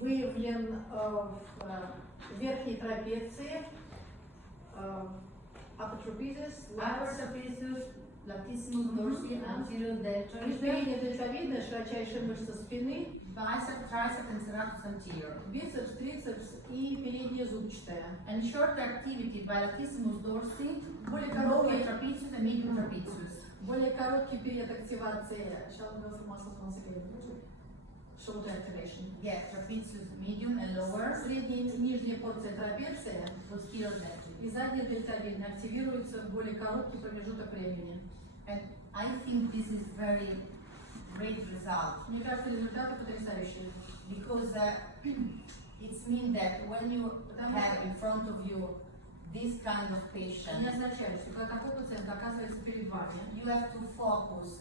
Выявлен в верхней трапеции, upper trapezius, latissimus dorsi, anterior deltoid, междурение дельтовидная, широчайшая мышца спины, bicep, tricep, and serratus anterior. бицепс, трицепс и передняя зубчатая. And short activity by latissimus dorsi, Более lower короткий, trapezius and medium trapezius. более короткий период активации. Shall we go through muscles once again? Shoulder activation. Yeah, trapezius medium and lower, Средняя и нижняя порция трапеции posterior deltoid. и задняя дельтовидная активируются в более короткий промежуток времени. And I think this is very great result Мне кажется, результаты потрясающие. because it means that when you have in front of you this kind of Не patient, означает, что когда такой пациент оказывается перед вами, you have to focus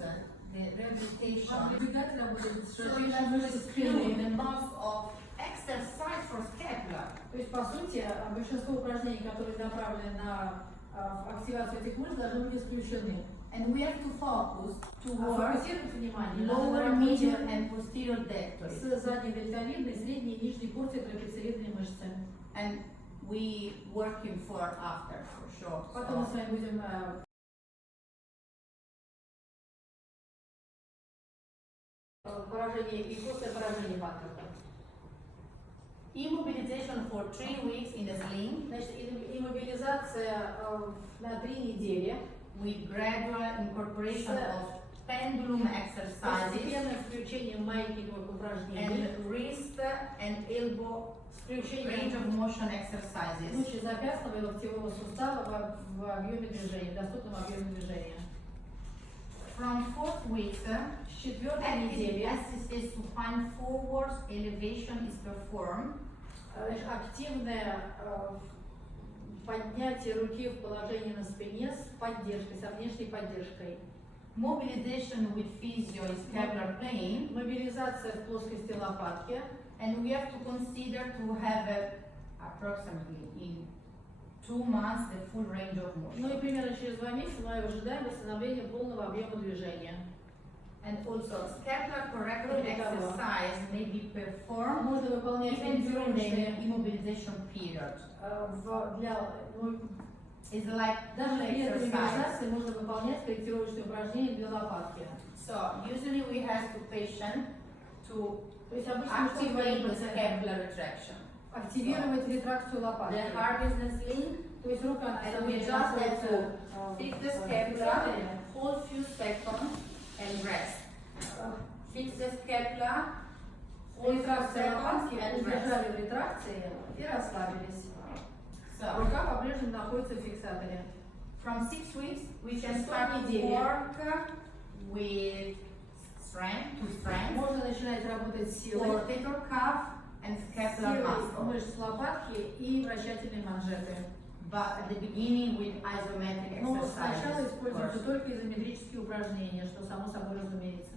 the rehabilitation. вам прибегать работать с So you широчайшей have мышцей to спины. the most of exercise for scapula. То есть, по сути, большинство упражнений, которые направлены на активацию этих мышц, должны быть исключены. And we have to focus towards Фокусировать внимание на lower, работе medium, and posterior deltoid. с задней дельтовидной, средней и нижней порцией трапециевидной мышцы. And we working for after for sure. Потом мы So, с вами будем поражение и после поражения патрика. immobilization for 3 weeks in a sling Значит, иммобилизация на 3 недели. with gradual incorporation of pendulum exercises Постепенное включение маятниковых упражнений. and wrist and elbow Включение range of motion exercises. запястного и локтевого сустава в объеме движения, в доступном объеме движения. From 4th week, С 4-й active недели exercise supine forward elevation is performed. активное поднятие руки в положении на спине с поддержкой, со внешней поддержкой. Mobilization with physio is scapular plane, Мобилизация в плоскости лопатки. and we have to consider to have approximately in 2 months the full range of motion. Ну и примерно через 2 месяца мы ожидаем восстановления полного объема движения. And also, scapular corrective exercise may be performed Можно выполнять even during the ориентировочные immobilization period. It's like даже full при этой exercise. мобилизации можно выполнять корректировочные упражнения для лопатки. So usually we ask the patient to То есть обычно activate the scapular retraction. активировать ретракцию лопатки. The hard is the sling, То есть рука на and самом we деле just have находится to fix the в scapula, фиксаторе. hold few seconds and rest. Fix the scapula, hold few Ретракция seconds лопатки, and rest. удержали в ретракции и расслабились. So Рука по-прежнему находится в фиксаторе. from 6 weeks we can 6 start to недель. work with strength, to strength, Можно начинать работать с силой, rotator cuff and scapular силой muscle. мышц лопатки и вращательной манжеты. But at the beginning with isometric Но сначала exercises. используются first. только изометрические упражнения, что само собой разумеется.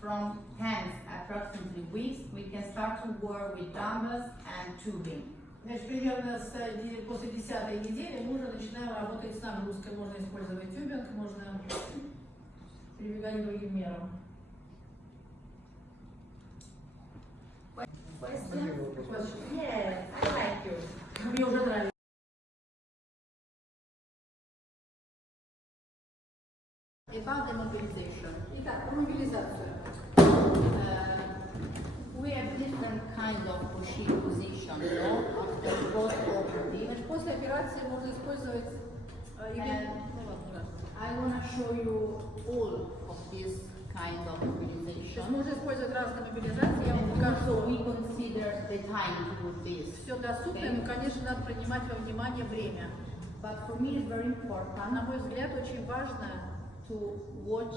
From 10 approximately weeks, we can start to work with dumbbells and tubing. Значит, примерно после 10-й недели мы уже начинаем работать с нагрузкой. Можно использовать тюбинг, можно прибегать к другим мерам. Yes, I like you. Мне уже нравится. About the mobilization, Итак, про мобилизацию. we have different kind of pushing position, after post-operative. Значит, после операции можно использовать I want to show you all of this kind of То есть mobilization. можно использовать разные мобилизации. Я вам And also покажу we consider the time to do this. все доступное, но, конечно, надо принимать во внимание время. But for me it's very important На мой взгляд, очень важно to watch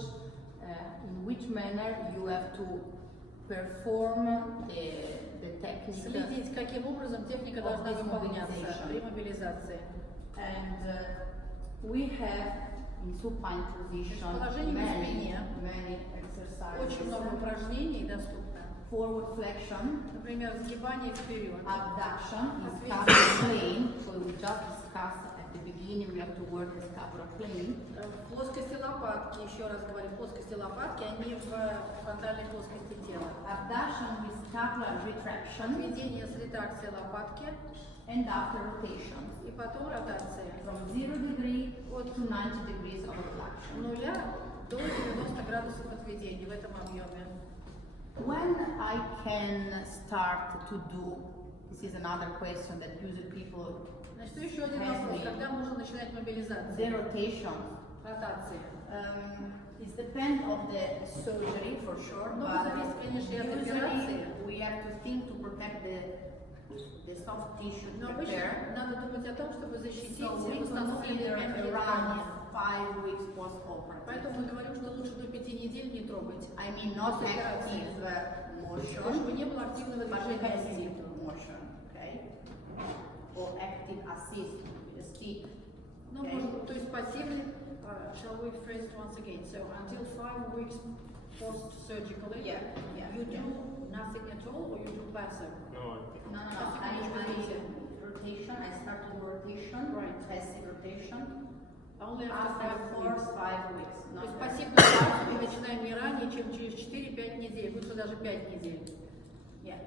in which manner you have to perform the technique. следить, каким образом техника должна выполняться при мобилизации. And we have in supine position Положение на спине. many exercises. Очень много упражнений доступно. Forward flexion, Например, сгибание вперед. abduction is cast plane, so we just discussed a At the beginning, we have to work the scapular plane. В плоскости лопатки, еще раз говорю, в плоскости лопатки, они в фронтальной плоскости тела. Abduction with scapular retraction Отведение с ретракцией лопатки and after rotation. и потом ротация. From 0 degree to 90 degrees of abduction. 0 до 90 градусов отведения в этом объеме. When I can start to do, this is another question that usually people, Значит, еще один вопрос. Когда можно начинать the мобилизацию? rotation. Ротации. It depends on the surgery for sure, Много but зависит, конечно, и от usually операции. we have to think to protect the soft tissue Но repair. обычно надо думать о том, чтобы защитить So we восстановленные consider мягкие around ткани. 5 weeks post-operative. Поэтому мы говорим, что лучше до 5 недель не трогать. I mean not После операции. active motion, Чтобы не было активного but движения passive оси. motion, okay? Or active assist with a stick. Ну, может, то есть пассивный, shall we phrase it once again? So until 5 weeks post-surgically, Yeah, you do nothing at all, or you do passive? No, Passive I rotation. rotation, I start to do rotation, Right. passive rotation, Only after after 5 weeks. 5 weeks. То Not есть that. пассивную фазу мы начинаем не ранее, чем через 4-5 недель, лучше даже 5 недель. Yeah.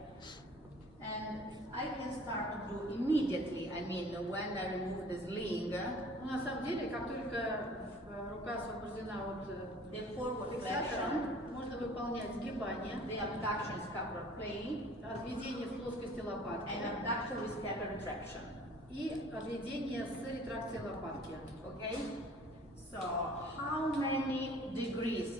And I can start to do immediately, I mean, when I remove the sling, Но на самом деле, как только рука освобождена от the forward фиксатора, flexion, можно выполнять сгибание, the abduction scapular plane, отведение в плоскости лопатки and abduction with scapular retraction. и отведение с ретракцией лопатки. Okay? So, how many degrees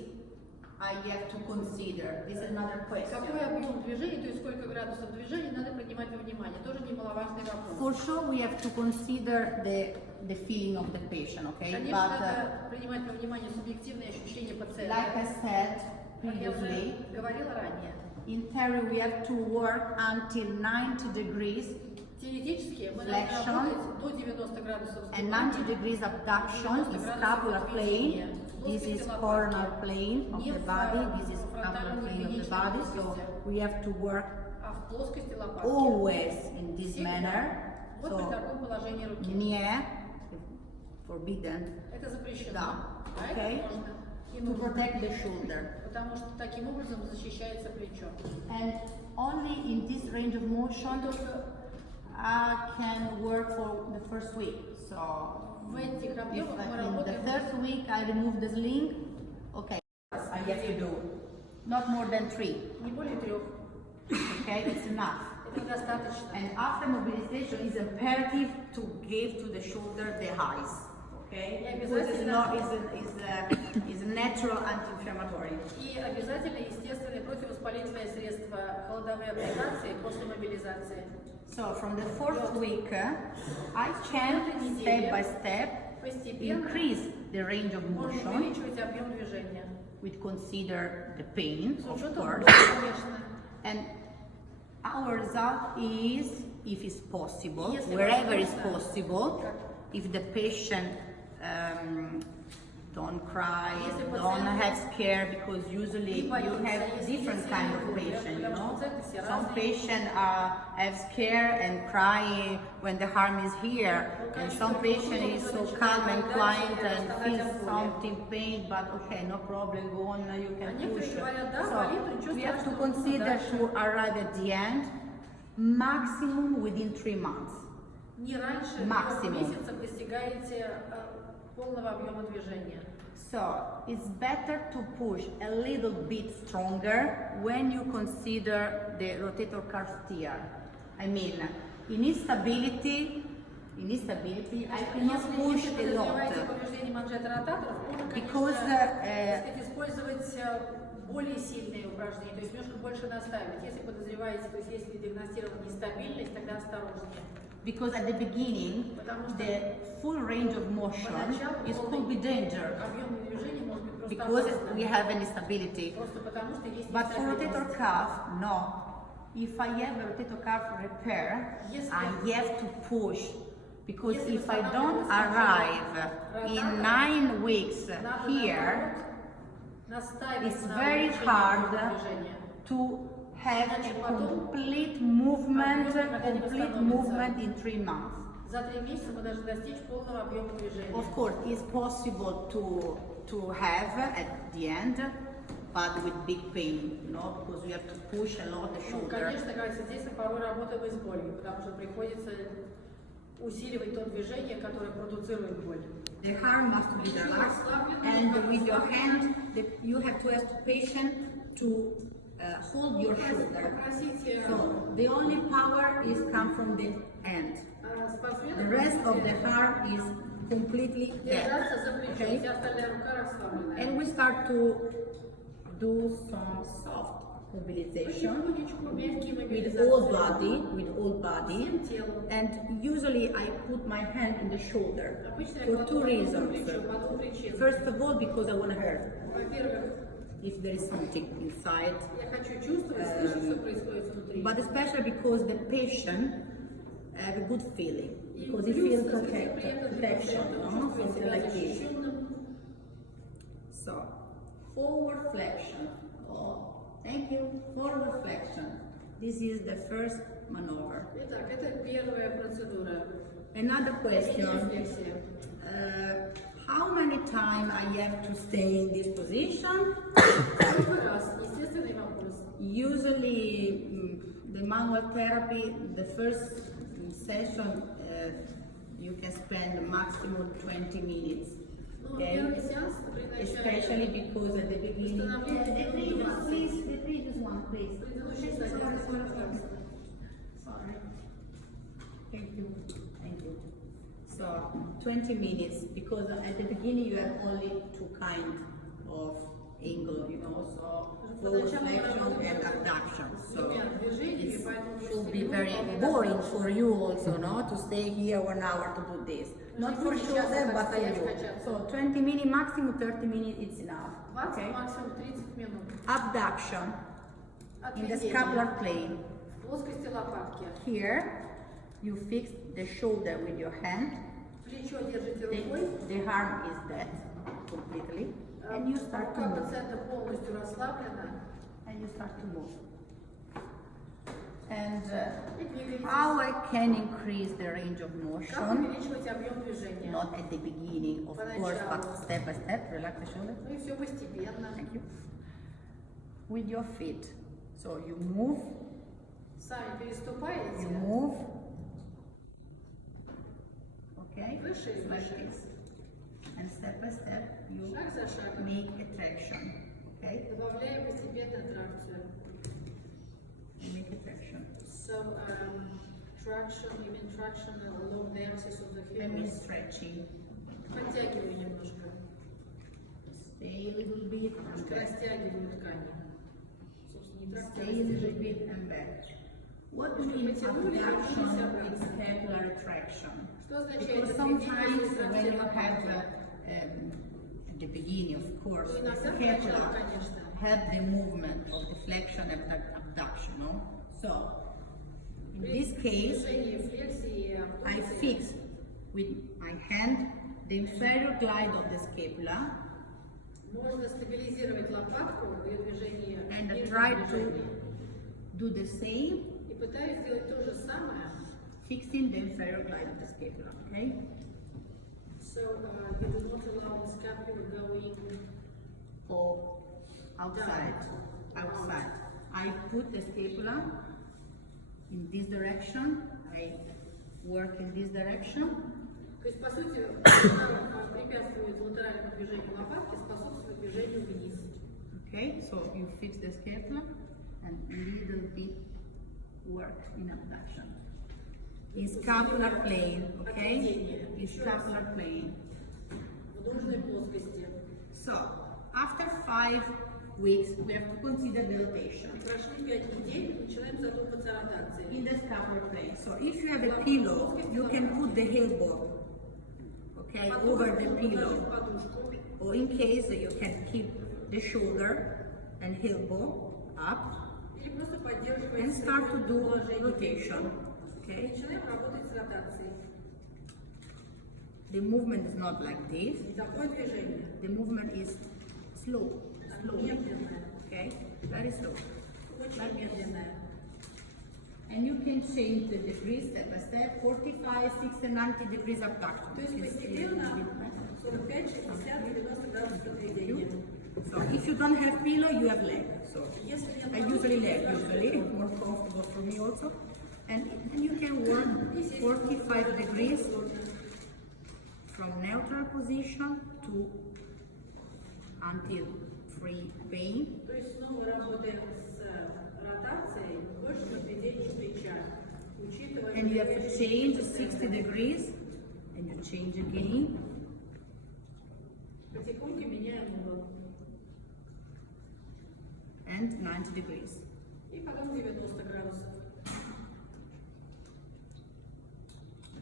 I have to consider? This is another question. Какой объем движения, то есть сколько градусов движения надо принимать во внимание? Тоже немаловажный вопрос. For sure, we have to consider the feeling of the patient, okay? Конечно, But надо принимать во внимание субъективные ощущения пациента. like I said Как я уже previously, говорила ранее, in theory we have to work until 90 degrees теоретически мы Flexion должны работать до 90 градусов and сгибания, 90 degrees abduction is scapular plane. This is coronal plane of the body. This is scapular plane of the body. So we have to work а в плоскости лопатки. always in this Всегда. manner. Вот при So таком положении руки. near, forbidden, Это запрещено. Да. А это Okay. можно и to нужно. protect the shoulder. Потому что таким образом защищается плечо. And only in this range of motion I can work for the first week. So В этих if объемах мы in the работаем third week I remove the sling, okay, I have to do not more than 3. не более 3. Okay, it's enough. Это достаточно. And after mobilization, it's imperative to give to the shoulder the highs. Okay, because it's not is a natural anti-inflammatory. И обязательно естественные противовоспалительные средства, холодовые аппликации после мобилизации. So from the fourth week, I can step by step Постепенно increase the range of можно motion. увеличивать объем движения. We consider the pain, С of учетом course, боли, конечно. and our result is, if it's possible, Если wherever it's возможно, possible, if the patient don't cry, Если don't пациент have scare, because usually не you боится, have если different нет kind of сильной боли, patient, you потому know. что пациенты все Some разные. patient have scare and cry when the harm is here, and some patient is so calm and quiet and feels something pain, but okay, no problem, go on, you can push. So we have to consider to arrive at the end maximum within 3 months. Не раньше 3 Максимум. месяцев достигаете полного объема движения. So it's better to push a little bit stronger when you consider the rotator cuff tear. I mean, in instability, I cannot push Если a lot подозреваете повреждение манжета ротаторов, можно, because конечно, использовать более сильные упражнения, то есть немножко больше настаивать. Если подозреваете, то есть если диагностирована нестабильность, тогда осторожнее. because at the beginning the full range of motion is could be danger Объем движения может быть просто because опасным. we have an instability. Просто потому что есть But for нестабильность. rotator cuff, no. If I have a rotator cuff repair, Yes, I have to push. Because Yes, if but I for don't rotator arrive in 9 weeks Надо, here, наоборот, настаивать it's на very увеличении hard объема движения. to have Значит, a потом complete movement объем никогда не восстановится. in 3 months. За 3 месяца мы должны достичь полного объема движения. Of course, it's possible to have at the end, but with big pain, you know, because you have to push a lot the Ну, shoulder. конечно, говорится, здесь мы порой работаем и с болью, потому что приходится усиливать то движение, которое продуцирует боль. The arm must be relaxed, and with your hand, you have to ask the patient to hold your shoulder. So the only power is come from the hand. The rest of the arm is completely dead. Okay? And we start to do some soft mobilization with whole body, and usually I put my hand in the shoulder for 2 reasons. First of all, because I want to hurt if there is something inside, but especially because the patient have a good feeling, because he feels protection, something like this. So, forward flexion. Oh, thank you. Forward flexion. This is the first maneuver. Итак, это первая процедура. Another question. How many times I have to stay in this position? Сколько раз? Естественный вопрос. Usually, the manual therapy, the first session, you can spend maximum 20 minutes. Okay? Especially because at the beginning. The previous one, please. Sorry. Thank you. Thank you. So 20 minutes, because at the beginning you have only 2 kinds of angle, you know, so forward flexion and abduction. So it should be very boring for you also, no, to stay here 1 hour to do this. Not for shoulder, but for you. So 20 minutes, maximum 30 minutes, it's enough. Okay? Abduction in the scapular plane. Here, you fix the shoulder with your hand. The arm is dead completely. And you start to move. And you start to move. And how I can increase the range of motion? Not at the beginning, of course, but step by step. Relax the shoulder. Thank you. With your feet. So you move. You move. Okay? Like this. And step by step, you make a traction. Okay? You make a traction. So, traction, you mean traction along the axis of the Let me heel? stretching. Подтягиваю немножко. Stay a little bit and back. Растягиваю ткани. Собственно, не Stay a little bit and back. What means abduction is scapular traction? Because sometimes when you have at the beginning, of course, the scapula help the movement of the flexion and abduction, no? So, in this case, I fix with my hand the inferior glide of the scapula and I try to do the same, fixing the inferior glide of the scapula, okay? So, you do not allow the scapula going Or outside, outside. I put the scapula in this direction, I work in this direction. То есть, по сути, препятствует латеральному движению лопатки, способствует движению вниз. Okay, so you fix the scapula and little bit work in abduction. In scapular plane, okay? In scapular plane. В нужной плоскости. So, after 5 weeks, we have to consider the rotation. Прошли 5 недель, начинаем задумываться о ротации. In the scapular plane. So, if you have a pillow, you can put the elbow, okay, over the pillow. Or in case you can keep the shoulder and elbow up and start to do rotation. Okay? Начинаем работать с ротацией. The movement is not like this. Такое движение. The movement is slow. Медленное. Okay? Very slow. Очень медленное. And you can change the degrees step by step, 45, 60, 90 degrees abduction. То есть постепенно 45, 60, 90 градусов отведения. So if you don't have pillow, you have leg. So Если нет I usually leg, usually more comfortable for me also. And you can work 45 degrees from neutral position to until free pain. То есть снова работаем с ротацией, больше отведения плеча. Учитывая, And you have to change 60 degrees and you change again. потихоньку меняем угол. And 90 degrees. И потом 90 градусов.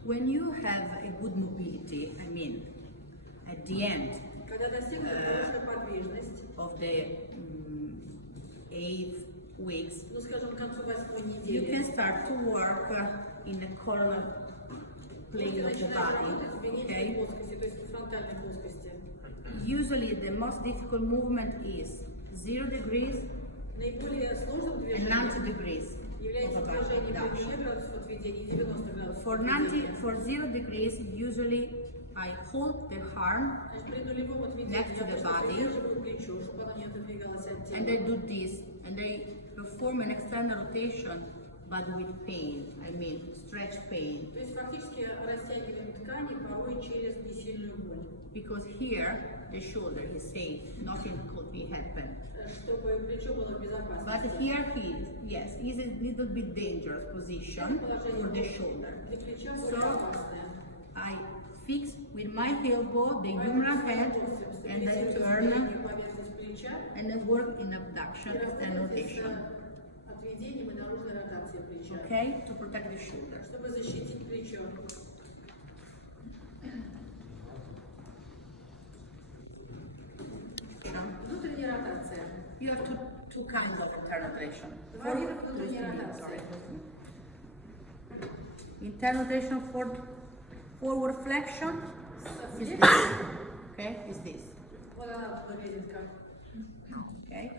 When you have a good mobility, I mean, at the end Когда достигнута хорошая подвижность, of the 8 weeks, ну скажем, к концу 8-й you can недели, start to work in the coronal plane of the начинаем body. работать в венечной Okay? плоскости, то есть в фронтальной плоскости. Usually, the most difficult movement is 0 degrees Наиболее сложным and движением 90 degrees является of движение abduction. плечевых градусов отведения и 90 градусов For отведения. for 0 degrees, usually I hold the arm Значит, при нулевом отведении next to я the просто body. придерживаю плечо, чтобы оно не отодвигалось от and I тела. do this and I perform an external rotation but with pain, I mean stretch pain, То есть фактически растягиваем ткани порой через несильную боль, because here the shoulder is safe, nothing could be happen. чтобы плечо было в But безопасности. here he is, yes, is a little bit dangerous position for the shoulder. Для плеча более So опасное. I fix with my elbow the humeral head and I turn Поверхность плеча and I work in abduction and rotation, отведением и наружной ротацией плеча, okay, to protect the shoulder. чтобы защитить плечо. Внутренняя ротация. You have two kinds of internal rotation. Два вида внутренней ротации. Internal rotation for forward flexion is Флексия. this. Okay, is this. Вот она выглядит как. Okay.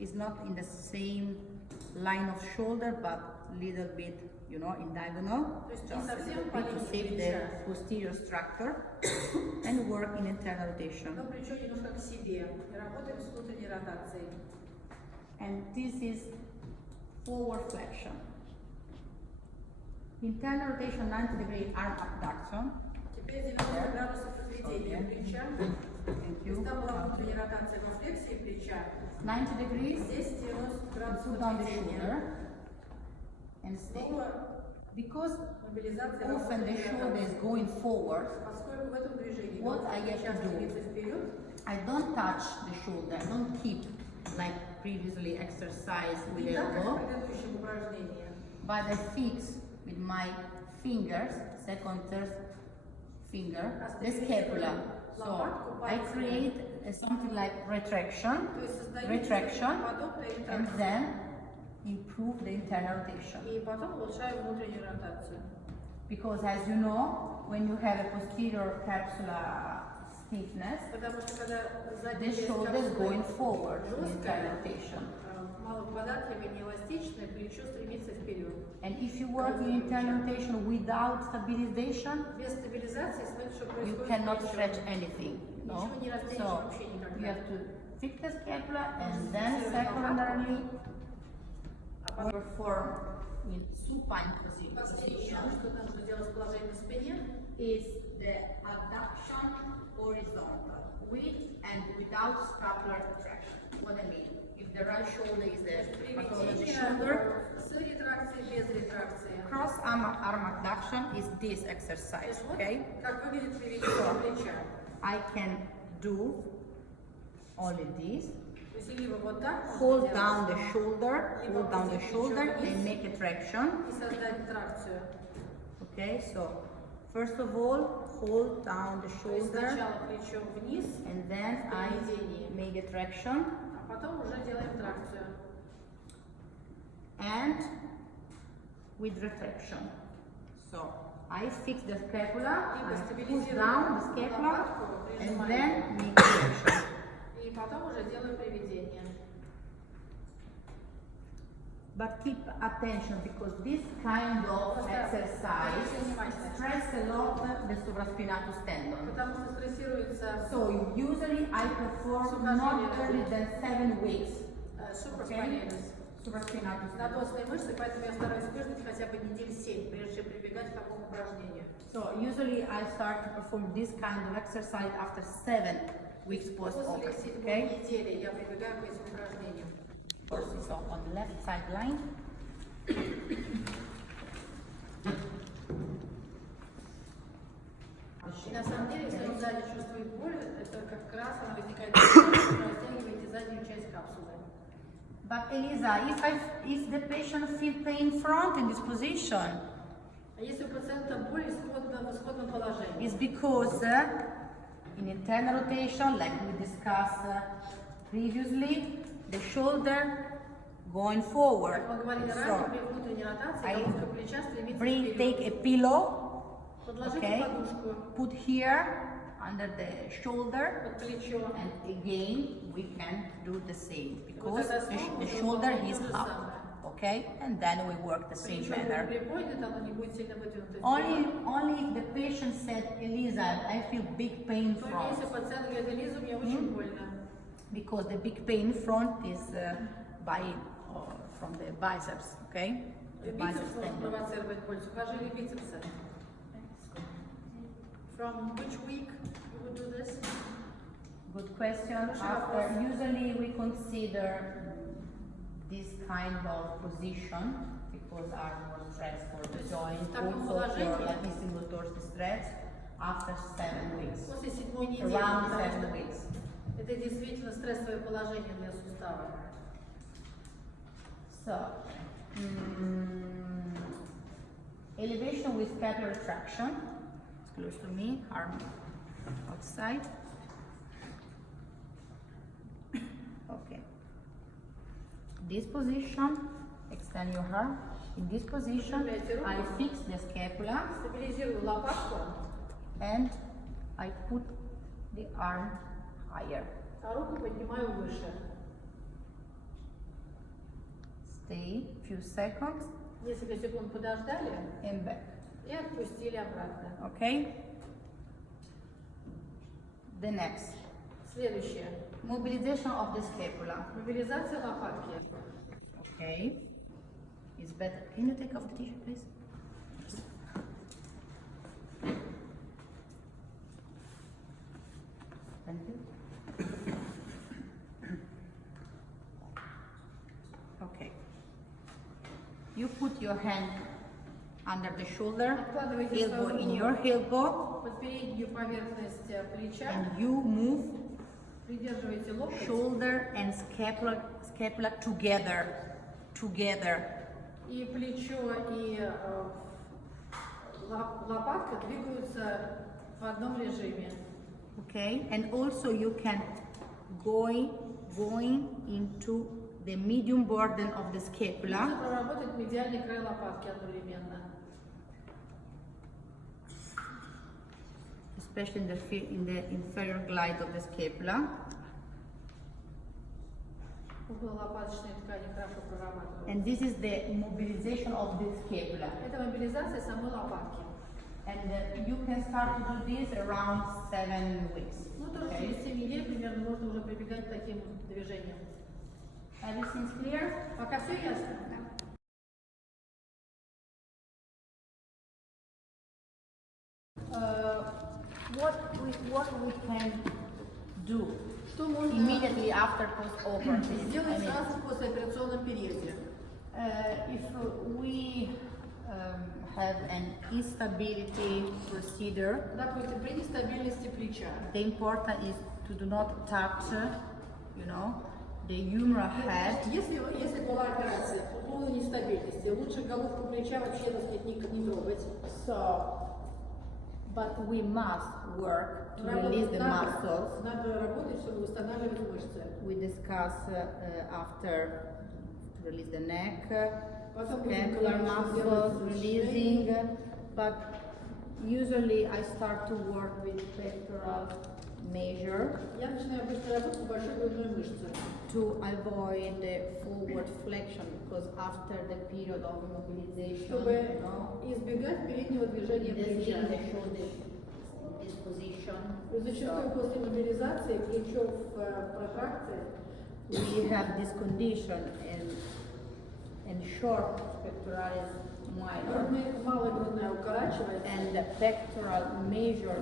It's not in the same line of shoulder, but little bit, you know, in diagonal. То есть не Just a совсем little по bit to линии save the плеча, posterior structure and work in internal rotation. но плечо немножко к себе. И работаем с внутренней ротацией. And this is forward flexion. Internal rotation 90 degree arm abduction. Теперь 90 градусов отведения плеча. Thank То есть you. там была внутренняя ротация во флексии плеча. 90 degrees. Здесь 90 градусов Put down the отведения. shoulder and stay. Снова Because мобилизация often the работает shoulder is ротацией. going forward, Поскольку в этом движении What I have плеча to do? стремится вперед, I don't touch the shoulder. I don't keep like previously exercised with не так, как в elbow, предыдущем упражнении. but I fix with my fingers, second, third finger, the scapula. So I create something like retraction, То есть создаю retraction, подобное and ретракции. then improve the internal rotation. И потом улучшаю внутреннюю ротацию. Because as you know, when you have a posterior capsular stiffness, Потому что когда the задняя часть shoulder is капсулы going forward in internal жесткая, rotation. малоподатливое, неэластичное, плечо стремится вперед. And if you work in internal rotation without stabilization, Без стабилизации смотрите, что you происходит cannot с плечом. stretch anything. No? Ничего не растянешь So вообще you никогда. have to fix the scapula and then secondarily perform in supine Последнее, position что нужно делать в положении на спине, is the abduction horizontal with and without scapular retraction. What I mean, if the right shoulder is the pathology shoulder, приведение с ретракцией, без ретракции. cross arm abduction is this То exercise, есть вот okay? как выглядит приведение плеча. I can do only this. То есть либо вот так можно Hold делать, down the shoulder, and make a traction. и создать тракцию. Okay, so first of all, hold down the То есть shoulder, сначала плечо вниз, and then I make a traction, а потом уже делаем тракцию. and with retraction. So I fix the scapula, I push down the scapula, and then make a traction. И потом уже делаем приведение. But keep attention because this kind of exercise stress a lot the supraspinatus tendon. Потому что стрессируется So usually I perform not early than 7 weeks. суpraspinatus. Supraspinatus. Надосные мышцы, поэтому я стараюсь выждать хотя бы недель 7, прежде чем прибегать к такому упражнению. So usually I start to perform this kind of exercise after 7 weeks После post-op. 7 Okay? недели я прибегаю к этим упражнениям. So on the left side line. И на самом деле, если он сзади чувствует боль, это как раз она возникает, когда растягиваете заднюю часть капсулы. But Elisa, if the patient feel pain front in this position, А если у пациента боль в исходном положении? it's because in internal rotation, like we discussed previously, the shoulder going forward. Как мы говорили ранее, So при внутренней ротации I головка плеча стремится bring, вперед. take a pillow, Подложите okay, подушку put here under the shoulder, под плечо. and again we can do the same because тогда снова the будем shoulder выполнять is то же up, самое. okay, and then we work the same Плечо будет manner. приподнято, оно не будет сильно вытянуто Only if the patient said, Elisa, I feel big pain Только front, если пациент говорит, Элиза, мне очень больно. because the big pain front is from the biceps, okay, the biceps Бицепс может tendon. провоцировать боль, сухожилие бицепса. From which week you would do this? Good question. After, usually we consider this kind of position because are more stress for the joint, also for latissimus motor stress after 7 weeks, После 7-й недели, around потому 7 что weeks. это действительно стрессовое положение для сустава. So, elevation with scapular retraction. It's close to me, arm outside. Okay. This position, extend your arm. In this position, I fix the scapula Стабилизирую лопатку, and I put the arm higher. а руку поднимаю выше. Stay few seconds Несколько секунд подождали and back. и отпустили обратно. Okay? The next. Следующее. Mobilization of the scapula. Мобилизация лопатки. Okay. It's better. Can you take off the t-shirt, please? Thank you. Okay. You put your hand under the shoulder, Откладывайте elbow свою in руку your elbow, под переднюю поверхность плеча, and you move придерживайте локоть. shoulder and scapula together. И плечо, и лопатка двигаются в одном режиме. Okay, and also you can going into the medium border of the Можно scapula, проработать медиальный край лопатки одновременно. especially in the inferior glide of the scapula. Угол лопаточной ткани хорошо прорабатывается. And this is the mobilization of the scapula. Это мобилизация самой лопатки. And you can start to do this around 7 weeks. Ну, тоже Okay? через 7 недель примерно можно уже прибегать к таким движениям. Everything's clear? Пока все ясно? What we can do Что можно immediately after post-operative? сделать сразу в послеоперационном периоде? If we have an instability procedure, Допустим, при нестабильности плеча. the important is to do not touch, the humeral head. Если была операция по полной нестабильности, лучше головку плеча вообще, так сказать, не трогать. So, but we must work to release the muscles. Надо работать, чтобы восстанавливать мышцы. We discuss after to release the neck, Потом будем scapular говорить, что muscles делать с releasing, but usually I start to work with pectoral measure Я начинаю обычно работать с большой грудной мышцей. to avoid the forward flexion because after the period of immobilization, Чтобы you know, избегать переднего движения this плеча. in the shoulder disposition. И зачастую после мобилизации плечо в протракции We have this condition in short pectoralis minor малая грудная укорачивается, and the pectoral major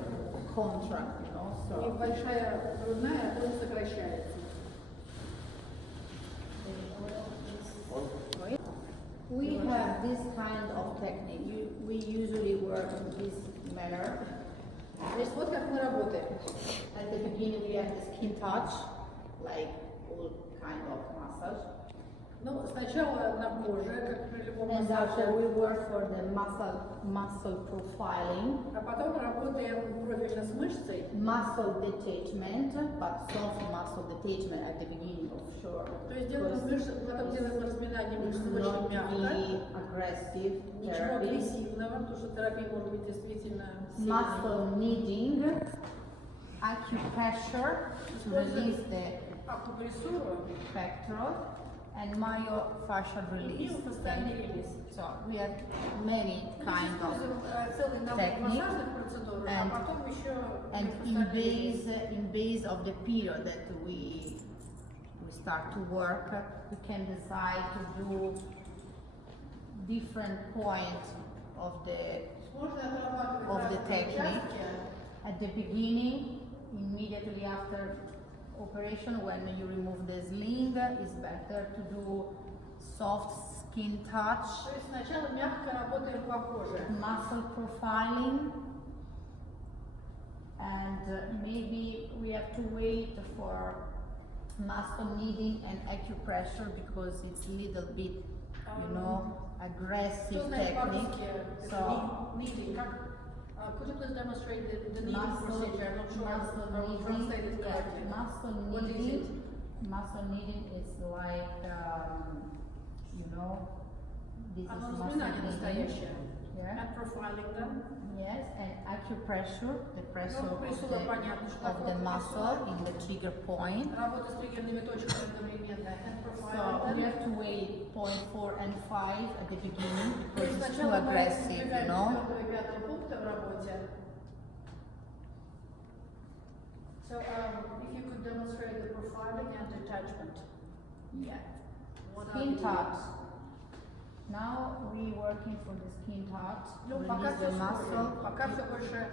contract, you know, и so большая грудная тоже сокращается. we have this kind of technique. We usually work in this manner. Значит, вот как мы работаем. At the beginning we have the skin touch, like all kind of massage. Ну, сначала на коже, как при любом And after массаже, we work for the muscle profiling, а потом работаем профильно с мышцей. muscle detachment, but soft muscle detachment at the beginning of sure. То есть делаем мышцы, потом делаем разминание мышц It's очень not мягко. be aggressive Ничего therapy. агрессивного, потому что терапия может быть действительно сильной. Muscle kneading, acupressure to release the Акупрессуру pectoral, and myofascial release. и фасциальный релиз. So we have many kind of Используем целый набор technique массажных процедур, а and- потом еще and фасциальный релиз. in base of the period that we start to work, we can decide to do different points of the Можно отрабатывать of the разные technique. участки. At the beginning, immediately after operation, when you remove the sling, it's better to do soft skin touch, То есть сначала мягко работаем по коже. muscle profiling, and maybe we have to wait for muscle kneading and acupressure because it's a little bit, you know, Что aggressive значит technique. по-русски? So Kneading. Как? Could you please demonstrate the kneading muscle, procedure? I'm not sure muscle I will translate kneading, it correctly. muscle What is kneading, muscle kneading is like, you know, this is Оно muscle разминание kneading. настоящее. Yeah. And profiling, да? Yes, and acupressure, the pressure Ну, of прессура понятно, что of the такое muscle прессура. in the trigger point. Работа с триггерными точками одновременно. And profiling, So we да? have to wait 0.4 and 5 at the beginning То есть because it's too сначала мы aggressive, you избегаем know. 4 и 5 пункта в работе. So, if you could demonstrate the profiling and detachment. Yeah. What are Skin the- touch. Now we working for the skin touch to Ну, пока release все the muscle, пока все больше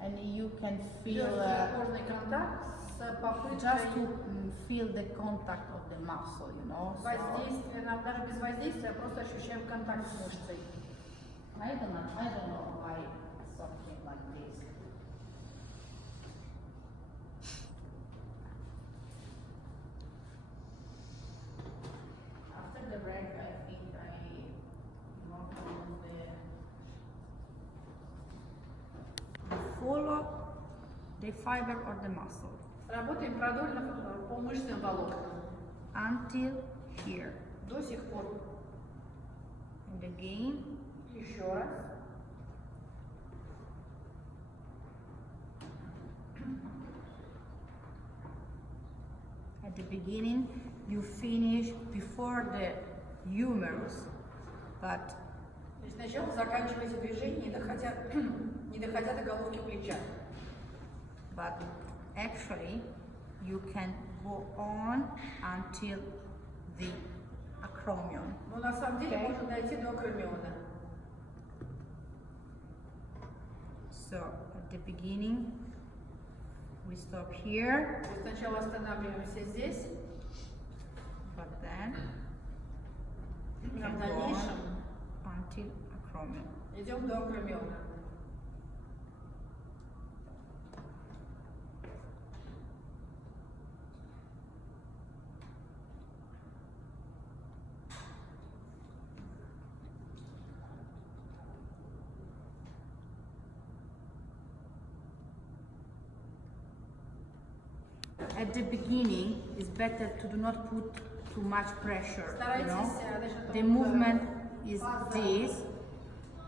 and you can feel идет кожный контакт с just попыткой to feel the contact of the muscle, you know. So, воздействия, нам даже без воздействия, просто ощущаем контакт с мышцей. I don't know why something like this. After the break, I think I want to use the follow the fiber or the muscle Работаем продольно по мышечным волокнам. until here. До сих пор. And again, Еще раз. at the beginning, you finish before the humerus, but То есть сначала заканчиваете движение, не доходя до головки плеча. actually you can go on until the acromion. Но на самом деле Okay. можно дойти до акромиона. So at the beginning, we stop here, То есть сначала останавливаемся здесь, but then we а can в go дальнейшем on until acromion. идем до акромиона. At the beginning, it's better to do not put too much pressure, you know. Старайтесь, The movement is this,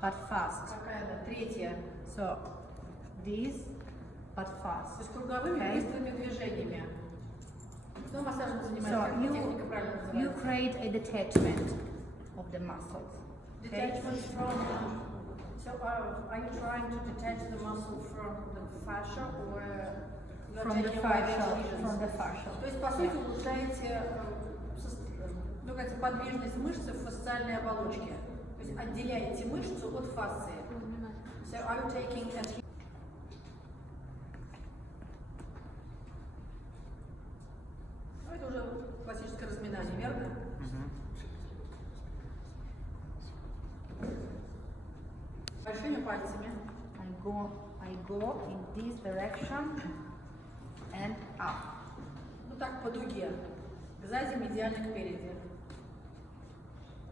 but fast. Какая она? Третья. So this but То fast. есть круговыми Okay. быстрыми движениями. Кто массажем So занимается? Как техника правильно you называется? create a detachment of the muscles. Okay? Detachment from, so are you trying to detach the muscle from the fascia or you're From the taking away fascia, adhesions? from the fascia. То есть, по сути, улучшаете ну, как подвижность мышцы в фасциальной оболочке. То есть отделяете мышцу от фасции. So are you taking adhesions? Ну, это уже классическое разминание, верно? Большими пальцами. I go in this direction and up. Ну так по дуге. Сзади медиально кпереди.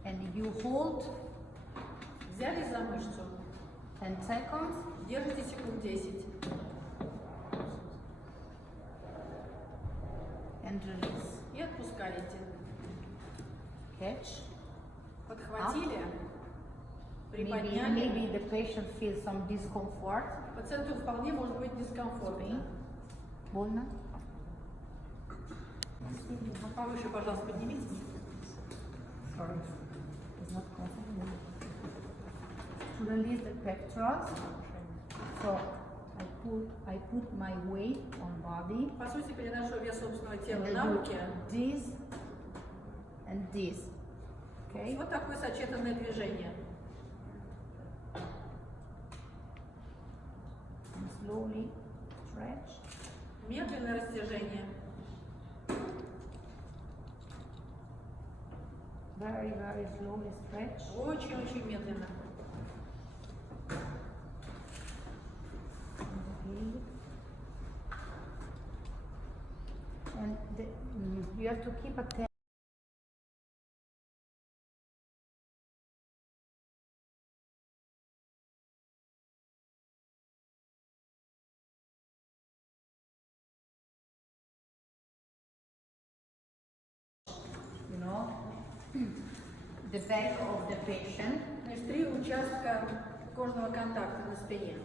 And you hold Взяли за мышцу. 10 seconds Держите секунд 10. and release. И отпускаете. Catch. Подхватили. Maybe Приподняли. the patient feels some discomfort. Пациенту вполне может быть дискомфортно. Больно? Повыше, пожалуйста, поднимитесь. Sorry. It's not comfortable. To release the pectorals. So I put my weight on body. По сути, переношу вес собственного тела And на I руки. do this and this. Okay? Вот такое сочетанное движение. And slowly stretch. Медленное растяжение. Very, very slowly stretch. Очень-очень медленно. Okay. And you have to keep attention. You know, the back of the patient. Значит, 3 участка кожного контакта на спине.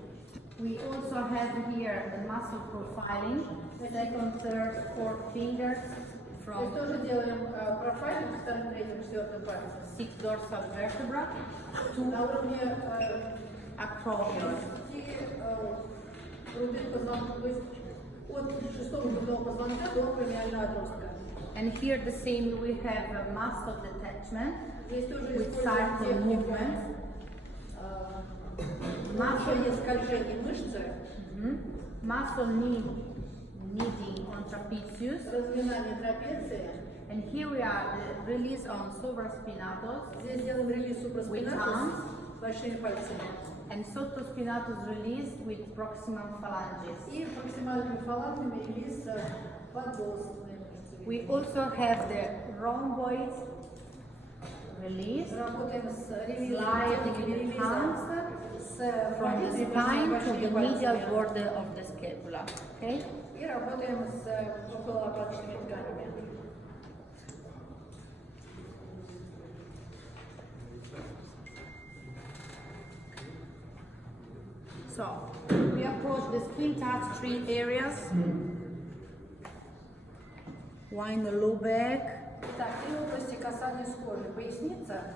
We also have here the muscle profiling, second, third, fourth fingers То есть from тоже делаем профайлинг вторым, третьим, четвертым пальцем. 6 dorsal vertebra На уровне acromion. 10 грудных позвонков, то есть от шестого грудного позвонка до акромиального отростка. And here the same, we have a muscle detachment Здесь тоже with используем circle технику movement. нарушение скольжения мышцы, Muscle kneading on trapezius. разминание трапеции. And here we are, the release on supraspinatus Здесь делаем релиз with супраспинатус arms. большими пальцами. And supraspinatus release with proximal phalanges. И максимальными фалангами релиз подволосной мышцы. We also have the rhomboid release, Работаем с релизом, sliding техникой the релиза hands с from the позиции spine to большими the medial пальцами. border of the scapula. Okay? И работаем с окололопаточными тканями. So we approach the skin touch 3 areas. Wind the low back, Итак, 3 области касания с кожей. Поясница,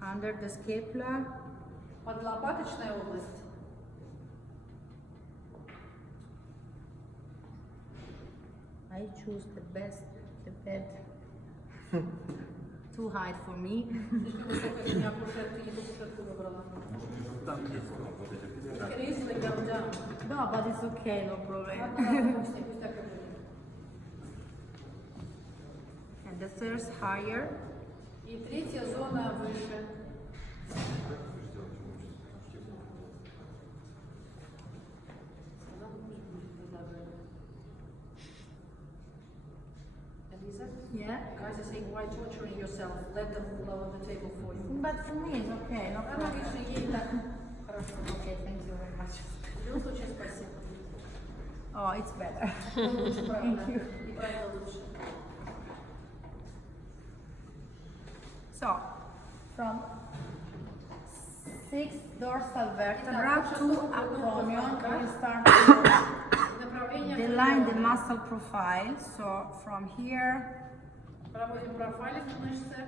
under the scapula, подлопаточная область, I choose the bed too high for me. слишком высокая для меня кушетка, не ту кушетку выбрала. Increase the down, down. No, but it's okay, no problem. Ладно, пусть так и будет. And the third higher. И третья зона выше. Elisa, Yeah. guys are saying, why torturing yourself? Let them lower the table for you. But for me it's okay, no Она problem. говорит, что ей так хорошо. Okay, thank you very much. В любом случае, спасибо. Oh, it's better. Лучше, правда. И правда лучше. So, from 6 6 dorsal vertebra, 2 acromion. We start to Направление align the определенное. muscle profile. So from here, Проводим профайлинг мышцы.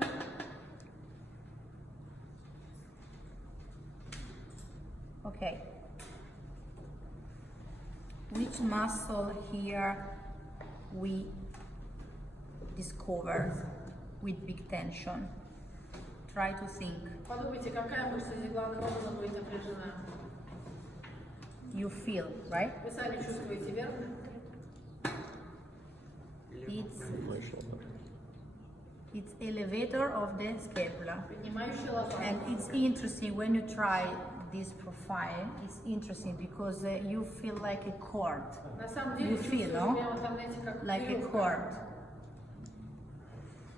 okay. Which muscle here we discover with big tension? Try to think. Подумайте, какая мышца здесь главным образом будет напряжена. You feel, right? Вы сами чувствуете, верно? It's elevator of the scapula. Поднимающий лопатку. And it's interesting when you try this profile. It's interesting because you feel like a cord, На самом деле, You feel, чувствую no? прямо там, знаете, как like a веревка. cord.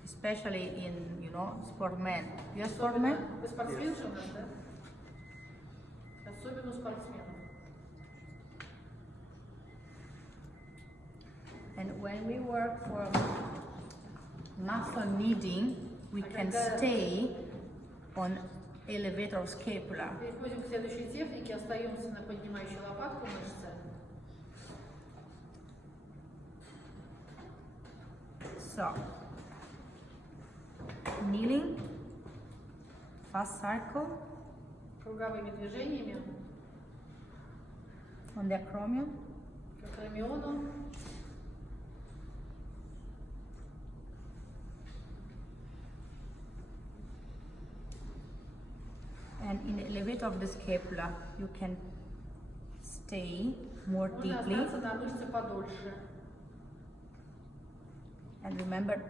Especially in, sportmen. You are sportmen? Вы спортсмен же у нас, да? Особенно у спортсменов. And when we work for muscle kneading, we can stay on elevator of scapula. Переходим к следующей технике. Остаемся на поднимающей лопатку мышцы. So, kneeling, fast circle Круговыми движениями on the acromion. к акромиону. And in the elevator of the scapula, you can stay more Можно deeply. остаться на мышце подольше. And remember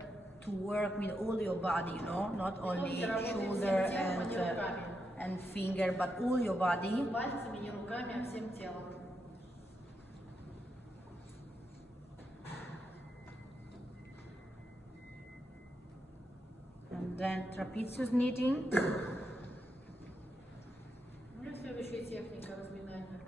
to work with all your body, not only Помните, работаем shoulder всем телом, а не руками. and finger, but all your body. Не пальцами, не руками, а всем телом. And then trapezius kneading. Ну и следующая техника разминания.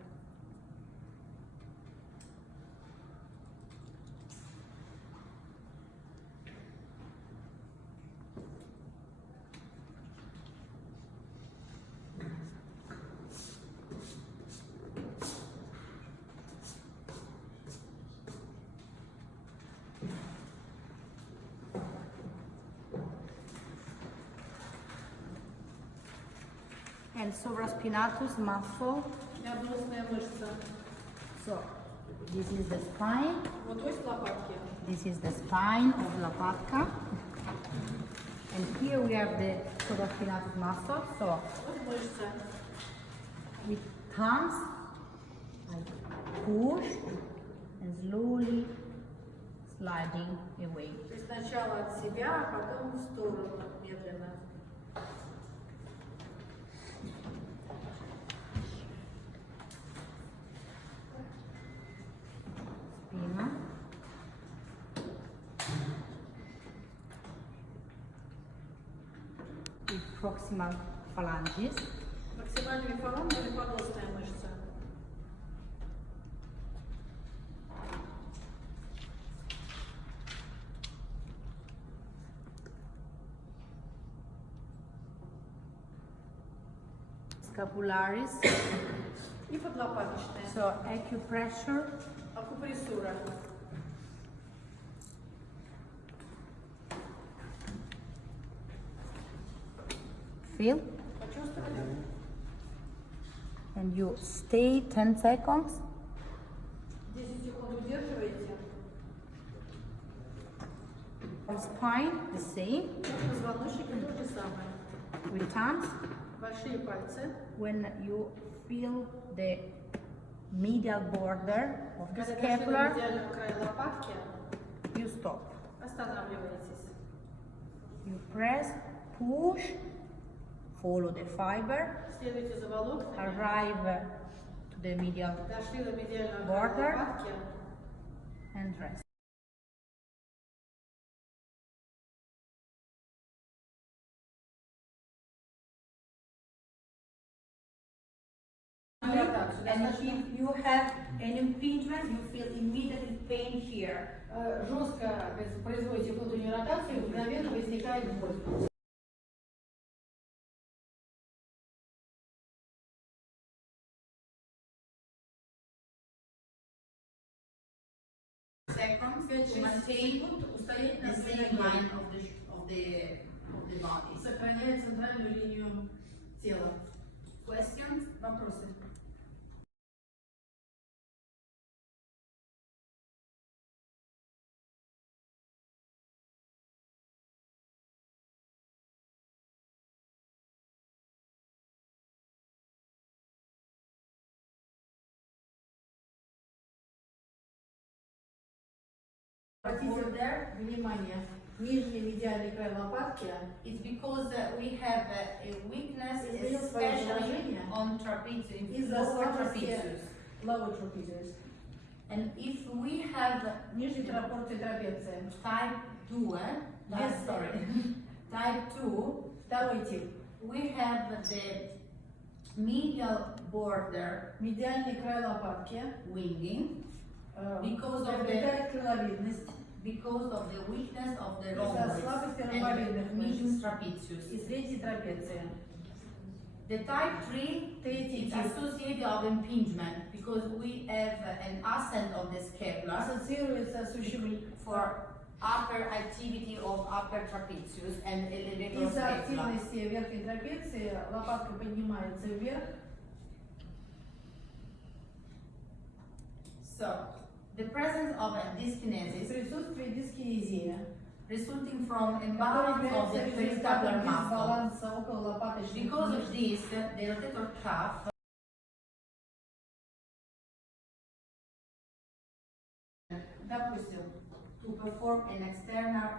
And supraspinatus muscle. Брюшная мышца. So this is the spine. Вот ось лопатки. This is the spine of Lapatka. And here we have the supraspinatus muscle. So Вот мышца. with thumbs, I push and slowly sliding away. То есть сначала от себя, а потом в сторону медленно. Spina. With proximal phalanges. Максимальными фалангами подостная мышца. Scapularis. И подлопаточная. So acupressure. Акупрессура. Feel. Почувствовали? And you stay 10 seconds. 10 секунд удерживаете. On spine, the same. Позвоночника то же самое. With thumbs. Большие пальцы. When you feel the medial border of the Когда дошли до scapula, медиального края лопатки, you stop. останавливаетесь. You press, push, follow the fiber, Следуйте за волокнами. arrive to the medial Дошли до медиального Border. края лопатки. and rest. Реабилитацию. And Достаточно if you have an impingement, you feel immediately pain here. жестко производите внутреннюю ротацию, мгновенно возникает боль. seconds to 5-6 maintain секунд устоять на the своей same ноге. line of the body. Сохраняя центральную линию тела. Questions? Вопросы? Обратите внимание, нижний медиальный край лопатки. It's because we have a weakness, Изменил свое especially положение on trapezius, из-за lower слабости trapezius. lower trapezius. And if we have Нижней порции трапеции. type 2, Yes, sorry, type 2, Второй тип. we have the medial border Медиальный край лопатки. winging because of Приобретает крыловидность because of the weakness of the из-за слабости rhomboids ромбовидных and medium мышц trapezius. и средней трапеции. The type 3 Третий is тип associated of impingement because we have an ascent of the scapula ассоциируется с ущемлением. for upper activity of upper trapezius and elevator Из-за scapula. активности верхней трапеции лопатка поднимается вверх. So, the presence of a dyskinesis Присутствие дискинезии, resulting from который imbalance of является the результатом vertebral muscle. дисбаланса окололопаточных Because of мышц. this, the rotator cuff Допустим, to perform an external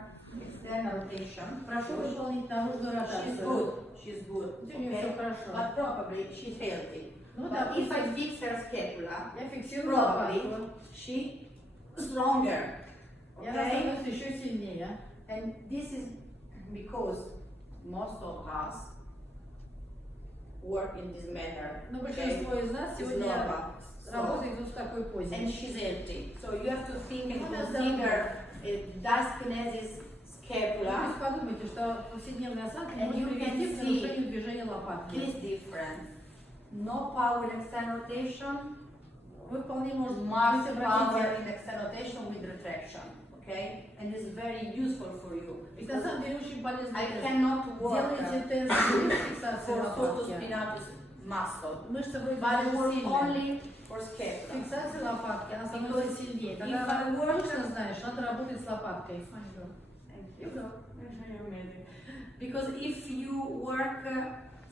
rotation. прошу выполнить наружную She's ротацию. good. She's good. У нее все хорошо. But probably she's healthy. Ну, But if I допустим, fix her scapula, я фиксирую probably лопатку. she stronger. Я Okay? становлюсь еще сильнее. And this is because most of us work in this manner. Но Okay? большинство из нас It's сегодня normal. So, работает вот в такой and позе. she's healthy. So you have to think and Ну, да, consider dyskinesis То scapula есть подумайте, что повседневная осанка And может you привести can к see нарушению движения лопатки. is different. No power in external rotation, Вы вполне можете much power обратить. in external rotation with retraction. Okay? And it's very useful for you. И на самом деле очень полезно. I cannot work Делайте тест фиксации for лопатки. sotospinatus muscle, Мышца будет but I даже work сильнее. only for scapula. Фиксация лопатки, она становится сильнее. if Когда I ты work- точно знаешь, надо работать с лопаткой. Thank you. Because if you work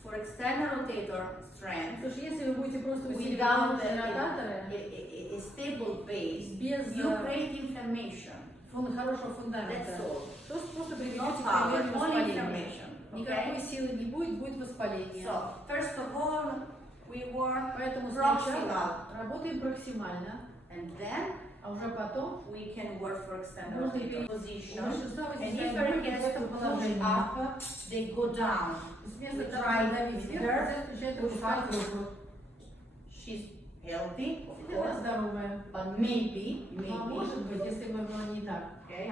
for external rotator strength Потому что если вы будете просто усиливать without наружные ротаторы, a stable base, без you create inflammation. хорошего фундамента, That's all. то просто приведете No к power, появлению only воспаления. inflammation. Никакой Okay? силы не будет, будет воспаление. So, first of all, we work Поэтому proximal, сначала работаем проксимально, and then а уже потом we can work for external можно rotator у position. большинства And возникает if боль it в gets этом to push положении. up, they go down. Вместо We того, try чтобы давить вверх, here, пациент включает push опускать up. руку. She's healthy, of Сидела course, здоровая. but maybe, А может быть, если бы было не так. okay,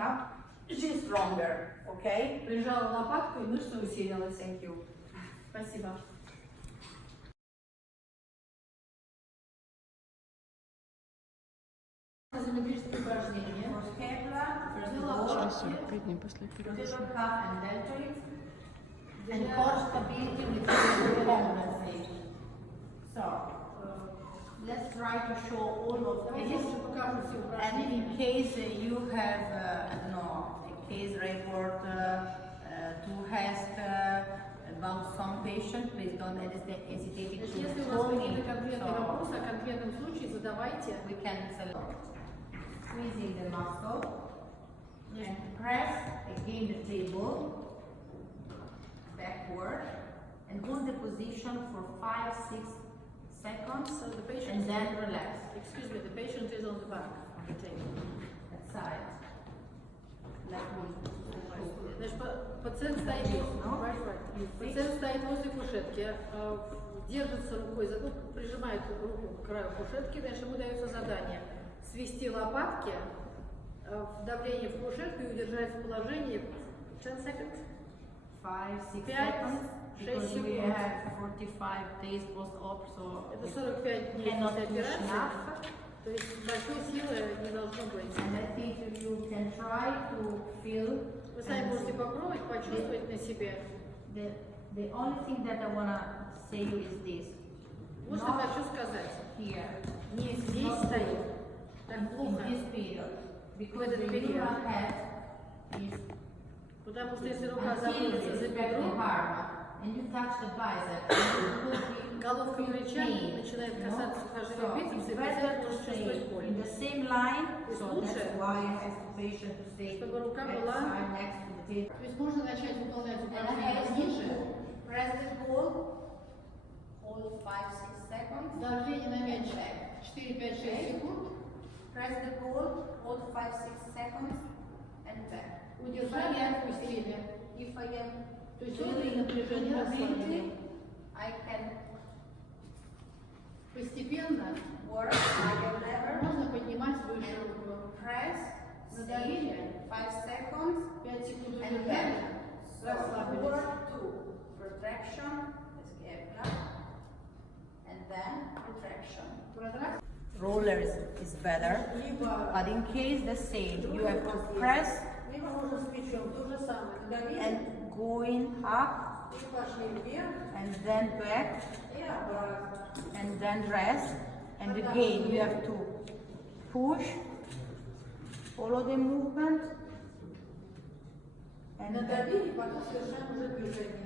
she's stronger, okay? Прижала лопатку и мышца усилилась. Thank you. Спасибо. Изометрические упражнения. For scapula, first of all, rotator cuff and deltoid, and core stability with competency. So, let's try to show all of Давайте я this. еще покажу все And упражнения. in case you have, I don't know, a case report to ask about some patient, please don't hesitate Значит, to если у вас call me. какие-то конкретные So, вопросы о конкретном случае, задавайте. we can select squeezing the muscle and press again the table backward and hold the position for 5-6 seconds So the patient, and then relax. excuse me, the patient is on the back of the table. That side. Left one. Значит, пациент стоит, пациент стоит возле кушетки, держится рукой, прижимает руку к краю кушетки, дальше ему дается задание свести лопатки в давлении в кушетку и удержать в положении 10 seconds. 5-6 Пять, seconds. шесть Because we секунд. have 45 days post-op, so Это we 45 дней cannot после push операции. enough. То есть большой силы не должно быть. And I think if you can try to feel, Вы сами можете попробовать, почувствовать на себе. the only thing that I wanna say is this. Вот что Not хочу сказать. here. Не здесь стоит, так In плохо. this period. Because этот the период. human head is Потому что если рука until заходится за it's back бедро, the heart, and you touch the bicep, and you feel головка плеча pain, начинает you know? касаться сухожилия So бицепса, it's и better пациент to может stay чувствовать боль. in the same line, есть so лучше, that's why I ask the patient to stay чтобы рука at была- side next to the table. То есть можно начать выполнять And I упражнения ask you ниже. to press the ball, hold 5-6 seconds, Давление на мяч back. 4, 5, 6 секунд. Press the ball, hold 5-6 seconds, and back. Удержали и отпустили. If I am То есть внутри напряжение расслаблены. I can Постепенно work higher level, можно поднимать выше руку. press, Надавили, 5 seconds, 5 секунд and удержали, back. So расслабились. forward to protraction, escape, and then protraction. Протракт. Roller is better, Либо, but in case the same, you have to press либо можно с плечом то же самое. Надавили and going up и пошли вверх and then back и обратно. and then rest. And again, you have to push, follow the movement, and back. Надавили, потом совершаем уже движение.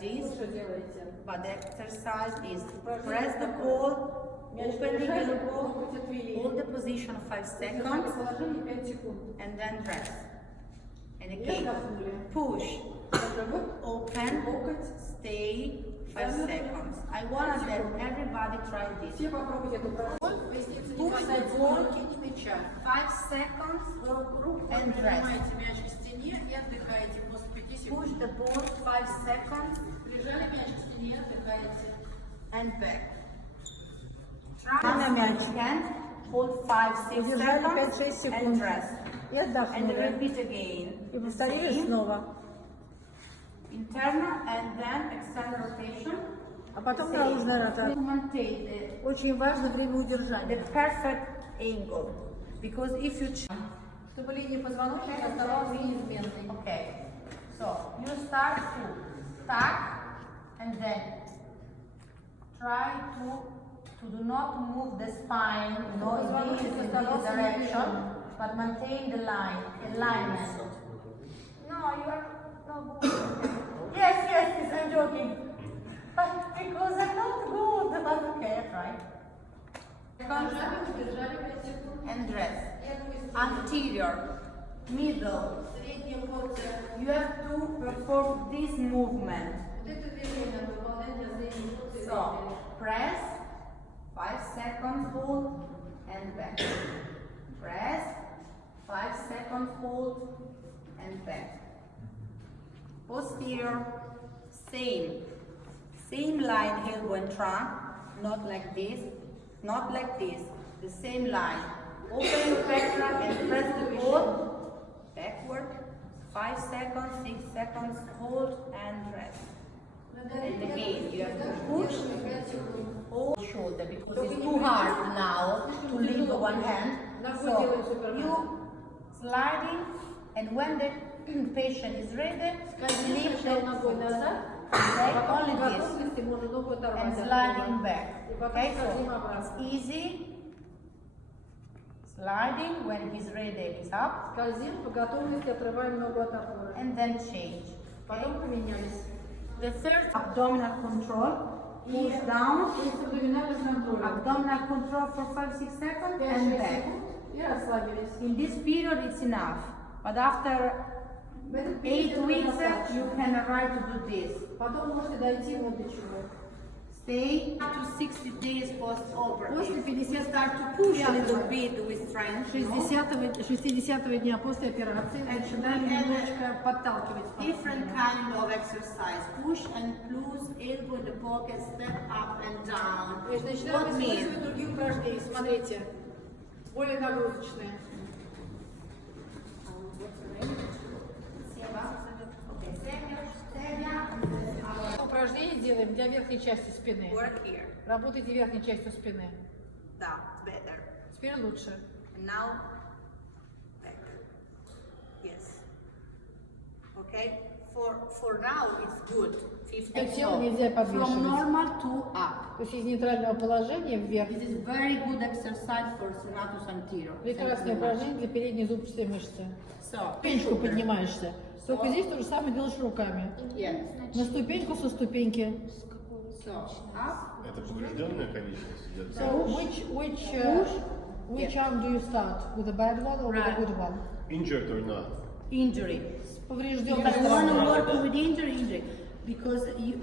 This, Вот что делаете. but the exercise is press the ball, Мяч open the держали, elbow, локоть отвели. hold the position 5 Держали seconds, положение 5 секунд. and then rest. And И again, отдохнули. push, Также вот open, локоть. stay 5 seconds. I want that everybody try this. Все попробуйте эту практику. Поясница не Push the касается ball, руки, ни мяча. 5 seconds, Руку And прижимаете мяч к стене и отдыхаете после 5 секунд. push the ball 5 seconds, Прижали мяч к стене, отдыхаете. and back. Try на мяч. Hold 5-6 Удержали seconds 5-6 секунд. and rest. И And отдохнули. repeat again. И повторили Same. снова. Internal and then external rotation. А потом Same. наружная To ротация. maintain Очень важно время the удержания. perfect angle. Because if you Чтобы линия позвоночника оставалась неизменной. okay, so you start to stack and then try to do not move the spine, you know, in this direction, but maintain the alignment. No, you are no good. Yes, I'm joking. But because I'm not good, but okay, I try. Удержали 5 секунд. And rest. И отпустили. Anterior, middle. Средняя порция. You have to perform this movement. Вот это движение надо выполнять для средней порции. So, press, 5 seconds hold, and back. Press, 5 seconds hold, and back. Posterior, same line elbow and trunk, not like this, not like this, the same line. Open your pectoral and press the ball backward, 5 seconds, 6 seconds, hold and rest. And again, you have to push, hold shoulder because it's too hard now to leave one hand. So you sliding, and when the patient is ready, lift Сначала the ногой foot. назад, Okay, потом only в this. готовности можно ногу оторвать. And от sliding пола. back. И потом Okay, скользим so обратно. it's easy. Sliding when he's ready, he's up, Скользим, по готовности отрываем ногу от опоры. and then change. Потом поменялись. The third abdominal control. Push down. То есть абдоминальный контроль. Abdominal control for 5-6 seconds 5-6 and back. секунд и расслабились. In this period, it's enough. But after В этот 8 период weeks, достаточно. you can arrive to do this. Потом можете дойти вот до чего. Stay up to 60 days post-operative. После 50 Start to push a little bit with strength. no? 60-го дня после операции начинаем немножечко подталкивать. Different kind of exercise. Push and close, elbow in the pocket, step up and down. То есть начинаем What means? использовать другие упражнения. Смотрите, более нагрузочные. Упражнение делаем для верхней части спины. Work here. Работайте верхней частью спины. Да, better. Теперь лучше. And now, back. Yes. Okay? For now, it's good. 50 Так тело нельзя From подвешивать. normal to up. То есть из нейтрального положения вверх. This is very good exercise for serratus anterior. Прекрасное упражнение для передней зубчатой мышцы. So, Ступеньку поднимаешься. Только здесь то же самое делаешь руками. Yes. На ступеньку со ступеньки. So, up. Это поврежденная конечность идет? So which arm do you start? With a bad one or with a good one? Injured or not? Injury. Поврежденная But you want to сторона. work with injury, because you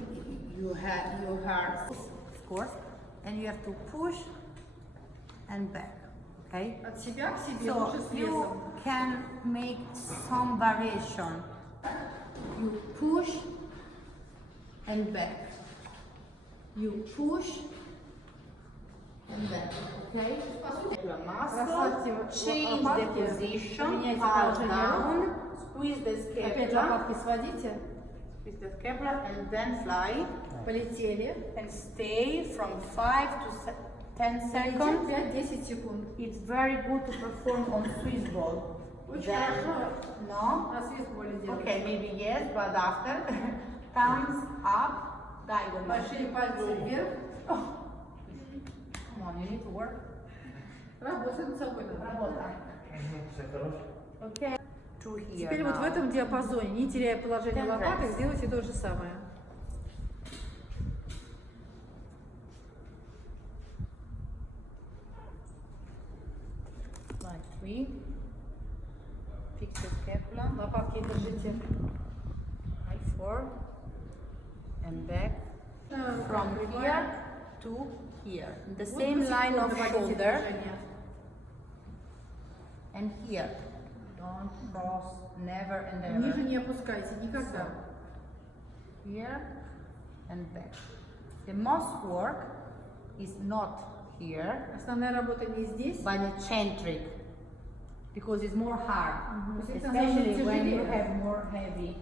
have your heart, of course, and you have to push and back. Okay. От себя к себе, So лучше с you весом. can make some variation. You push and back. You push and back. Okay. Your muscle. Change the position. Palm down. Squeeze the Опять scapula. лопатки сводите. Squeeze the scapula and then fly. Полетели. And stay from 5 to 10 seconds. 5-10 секунд. It's very good to perform on Swiss ball. Очень Then, хорошо. no? На свистболе делать. Okay, maybe yes, but after. Thumbs up, diagonal. Большие пальцы вверх. Come on, you need to work. Работай над собой. надо. Работа. Okay. To here Теперь вот в now. этом диапазоне, не теряя положение Ten лопаток, reps. сделайте то же самое. Like 3. Fix the scapula. Лопатки держите. Like 4. And back. From Прямая. here to here. The Вот same до сих line пор of доводите shoulder. движение. And here. Don't cross, never and Ниже ever. не опускайте, никогда. Here and back. The most work is not here, Основная работа не здесь, but eccentric, because it's more hard, То есть это especially намного when you тяжелее. have more heavy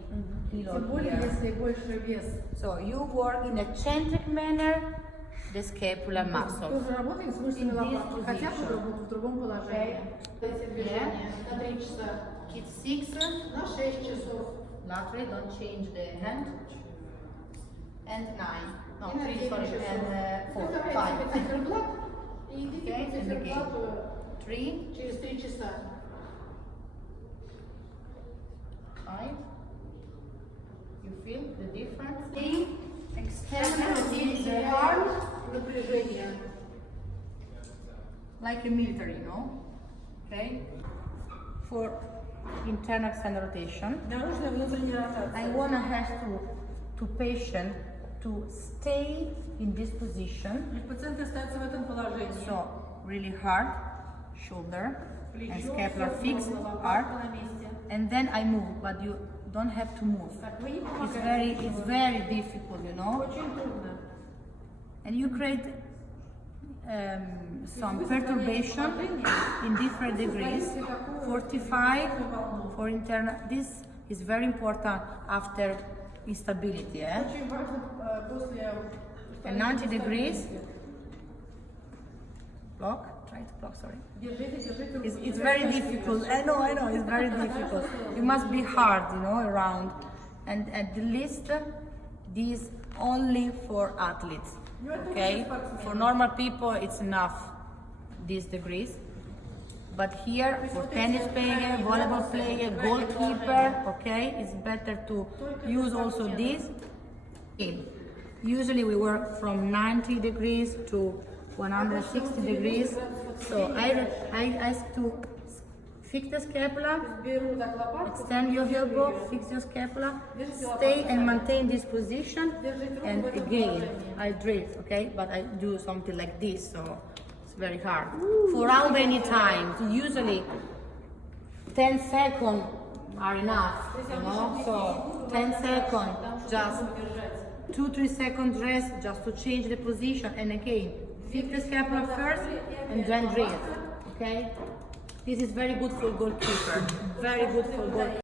kilo тем более, here. если больше вес. So you work in eccentric manner the scapular muscle. Тоже работаем с мышцами In this лопатки, хотя бы position. в другом положении. Эти движения на 3 часа, Keep 6. на 6 часов. Laterally, don't change the hand. And 9. No, И на 3, 9 sorry, часов. and 4, Выбирайте 5. циферблат и идите Okay, по and again. циферблату 3, через 3 часа. 5. You feel the difference? Extend the arm Напряжение. like a military, no? Okay? For internal external rotation. Наружная и внутренняя I ротация. want to have to patient to stay in this position. И пациент остается в этом положении. So really hard, shoulder and Плечо, scapular всё fixed, ровно, hard, лопатка на месте. and then I move, but you don't have to move. Так, вы не It's very difficult, you know. Очень трудно. And you create some perturbation in different degrees. 45 for internal. This is very important after instability. Очень важно после And 90 degrees. Block. Try to block. Sorry. Держите руку. It's very difficult. I know. It's very difficult. You must be hard, you know, around. And at the least, this only for athletes. Okay. For normal people, it's enough. These degrees. But here, for tennis player, volleyball player, goalkeeper, okay, it's better to use also this. Usually we work from 90 degrees to 160 degrees. So I ask to fix the scapula, Беру так лопатку. extend your elbow, fix your scapula, stay and maintain this position. And again, I drift, okay, but I do something like this, so it's very hard. For how many times? Usually 10 seconds are enough, you know, so 10 seconds, just 2-3 seconds rest, just to change the position, and again, fix the scapula first, and then drift, okay? This is very good for goalkeeper, very good for goalkeeper.